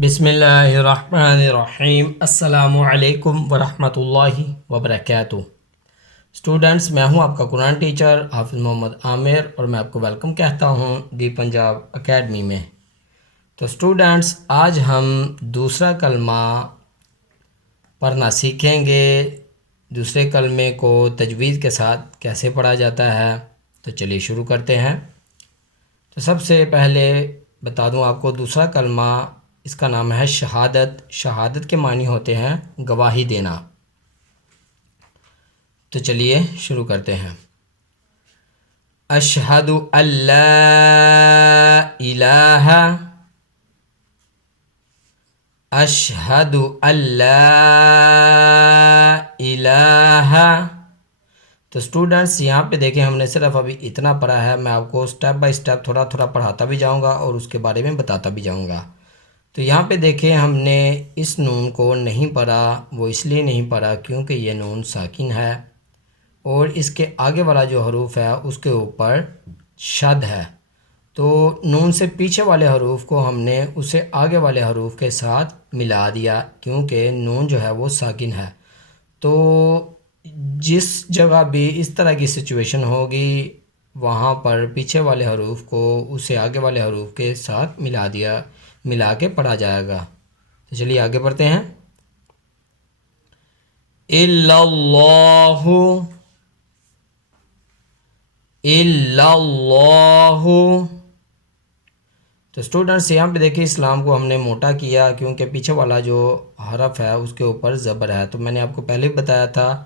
بسم اللہ الرحمن الرحیم۔ السلام علیکم ورحمۃ اللہ وبرکاتہ۔ اسٹوڈنٹس، میں ہوں آپ کا قرآن ٹیچر حافظ محمد عامر، اور میں آپ کو ویلکم کہتا ہوں دی پنجاب اکیڈمی میں۔ تو اسٹوڈنٹس، آج ہم دوسرا کلمہ پڑھنا سیکھیں گے۔ دوسرے کلمے کو تجوید کے ساتھ کیسے پڑھا جاتا ہے، تو چلیے شروع کرتے ہیں۔ تو سب سے پہلے بتا دوں آپ کو، دوسرا کلمہ اس کا نام ہے شہادت۔ شہادت کے معنی ہوتے ہیں گواہی دینا۔ تو چلیے شروع کرتے ہیں۔ اشہد ان لا الہ، اشہد ان لا الہ۔ تو اسٹوڈنٹس یہاں پہ دیکھیں، ہم نے صرف ابھی اتنا پڑھا ہے۔ میں آپ کو سٹیپ بائی سٹیپ تھوڑا تھوڑا پڑھاتا بھی جاؤں گا اور اس کے بارے میں بتاتا بھی جاؤں گا۔ تو یہاں پہ دیکھیں، ہم نے اس نون کو نہیں پڑھا۔ وہ اس لیے نہیں پڑھا کیونکہ یہ نون ساکن ہے، اور اس کے آگے والا جو حروف ہے اس کے اوپر شد ہے۔ تو نون سے پیچھے والے حروف کو ہم نے اسے آگے والے حروف کے ساتھ ملا دیا، کیونکہ نون جو ہے وہ ساکن ہے۔ تو جس جگہ بھی اس طرح کی سچویشن ہوگی، وہاں پر پیچھے والے حروف کو اسے آگے والے حروف کے ساتھ ملا کے پڑھا جائے گا۔ تو چلیے آگے بڑھتے ہیں۔ الا اللہ، الا اللہ۔ تو اسٹوڈنٹس یہاں پہ دیکھیں، اسلام کو ہم نے موٹا کیا کیونکہ پیچھے والا جو حرف ہے اس کے اوپر زبر ہے۔ تو میں نے آپ کو پہلے بتایا تھا،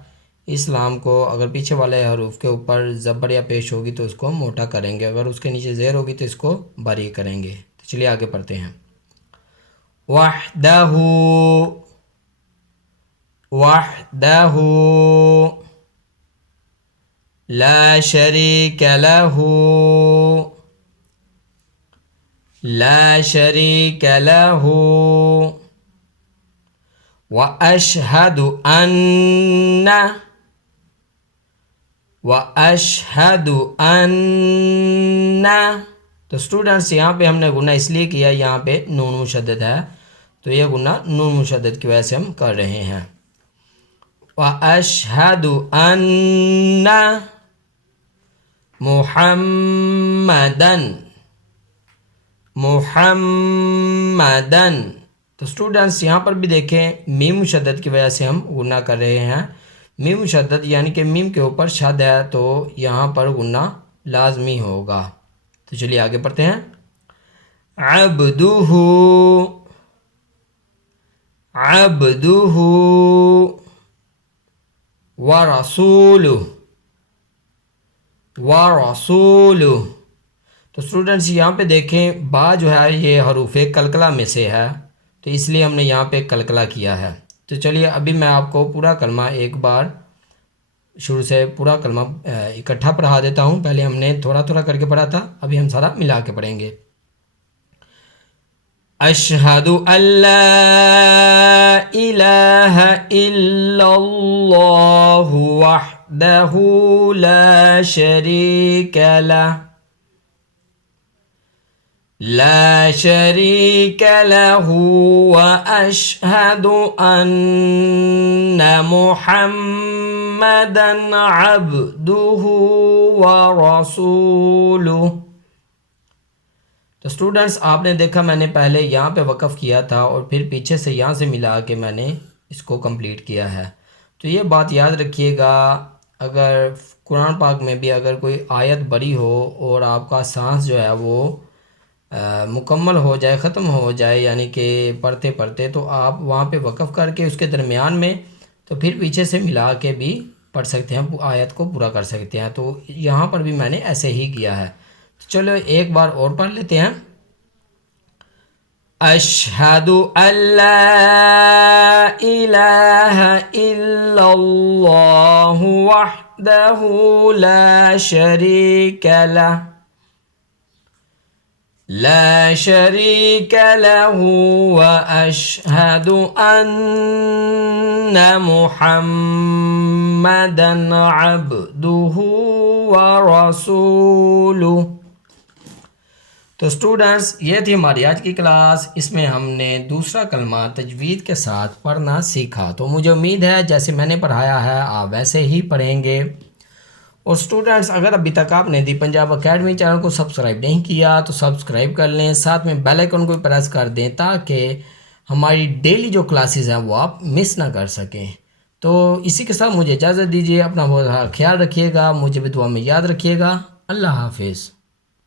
اسلام کو اگر پیچھے والے حروف کے اوپر زبر یا پیش ہوگی تو اس کو موٹا کریں گے، اگر اس کے نیچے زیر ہوگی تو اس کو باریک کریں گے۔ تو چلیے آگے پڑھتے ہیں۔ وحدہ، وحدہ لا شریک لہ، لا شریک لہ، واشہد ان، واشہد ان۔ تو اسٹوڈنٹس یہاں پہ ہم نے گنہ اس لیے کیا، یہاں پہ نون مشدد ہے، تو یہ گنہ نون مشدد کی وجہ سے ہم کر رہے ہیں۔ واشہد ان محمدن، محمدن۔ تو اسٹوڈنٹس یہاں پر بھی دیکھیں، میم مشدد کی وجہ سے ہم غنہ کر رہے ہیں۔ میم مشدد یعنی کہ میم کے اوپر شد ہے، تو یہاں پر غنہ لازمی ہوگا۔ تو چلیے آگے پڑھتے ہیں۔ عبدہ، عبدہ ورسولہ، ورسولہ۔ تو اسٹوڈنٹس یہاں پہ دیکھیں، با جو ہے یہ حروف کلکلہ میں سے ہے، تو اس لیے ہم نے یہاں پہ کلکلہ کیا ہے۔ تو چلیے ابھی میں آپ کو پورا کلمہ ایک بار شروع سے پورا کلمہ اکٹھا پڑھا دیتا ہوں۔ پہلے ہم نے تھوڑا تھوڑا کر کے پڑھا تھا، ابھی ہم سارا ملا کے پڑھیں گے۔ اشہد ان لا الہ الا اللہ وحدہ لا شریک لہ، لا شریک لہ، واشہد ان محمدا عبدہ ورسولہ۔ تو اسٹوڈنٹس آپ نے دیکھا، میں نے پہلے یہاں پہ وقف کیا تھا اور پھر پیچھے سے یہاں سے ملا کے میں نے اس کو کمپلیٹ کیا ہے۔ تو یہ بات یاد رکھیے گا، اگر قرآن پاک میں بھی اگر کوئی آیت بڑی ہو اور آپ کا سانس جو ہے وہ مکمل ہو جائے، ختم ہو جائے، یعنی کہ پڑھتے پڑھتے، تو آپ وہاں پہ وقف کر کے اس کے درمیان میں تو پھر پیچھے سے ملا کے بھی پڑھ سکتے ہیں، آیت کو پورا کر سکتے ہیں۔ تو یہاں پر بھی میں نے ایسے ہی کیا ہے۔ چلو ایک بار اور پڑھ لیتے ہیں۔ اشہد ان لا الہ الا اللہ وحدہ لا شریک لہ، لا شریک لہ، واشہد ان محمدا عبدہ ورسولہ۔ تو تو اسٹوڈنٹس یہ تھی ہماری آج کی کلاس، اس میں ہم نے دوسرا کلمہ تجوید کے ساتھ پڑھنا سیکھا۔ تو مجھے امید ہے جیسے میں نے پڑھایا ہے آپ ویسے ہی پڑھیں گے۔ اور اسٹوڈنٹس اگر ابھی تک آپ نے دی پنجاب اکیڈمی چینل کو سبسکرائب نہیں کیا تو سبسکرائب کر لیں، ساتھ میں بیل آئیکن کو پریس کر دیں تاکہ ہماری ڈیلی جو کلاسز ہیں وہ آپ مس نہ کر سکیں۔ تو اسی کے ساتھ مجھے اجازت دیجیے، اپنا بہت خیال رکھیے گا، مجھے بھی دعا میں یاد رکھیے گا۔ اللہ حافظ۔